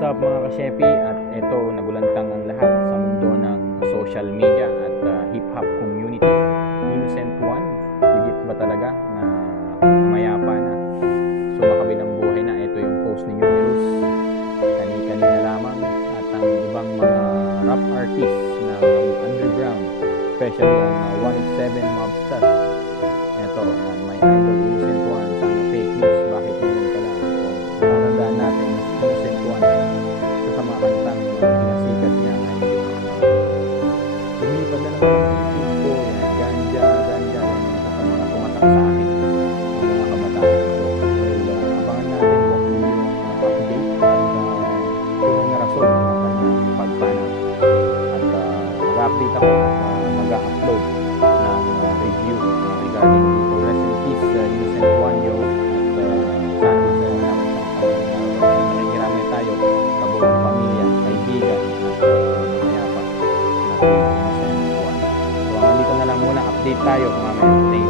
What's up mga ka-Shepi? At ito, nagulantang ang lahat sa mundo ng social media at hip-hop community. Innocent One, legit ba talaga na mayapa na? So makabilang buhay na. Ito yung post ninyo, Virus. Kani-kanina lamang. At ang ibang mga rap artists na underground, especially ang 187 Mobsters. Ito, yan, my idol Innocent One. Sana fake news. Bakit ngayon ka lang? So, tatandaan natin Innocent One sa mga kantang pinasikat niya ay lumipad na naman ang isip ko, yan, ganja, yan, sa mga tumatak sa akin ng mga kabataan. Well, abangan natin kung yung update at tunay na rason ng kanyang pagpanat. At mag-update ako at mag-upload ng review regarding dito. Rest in peace, Innocent One, yo. At sana masaya na nakikiramay tayo sa buong pamilya, kaibigan at mayapa na Innocent One. So hanggang dito na lang muna, update tayo mga men.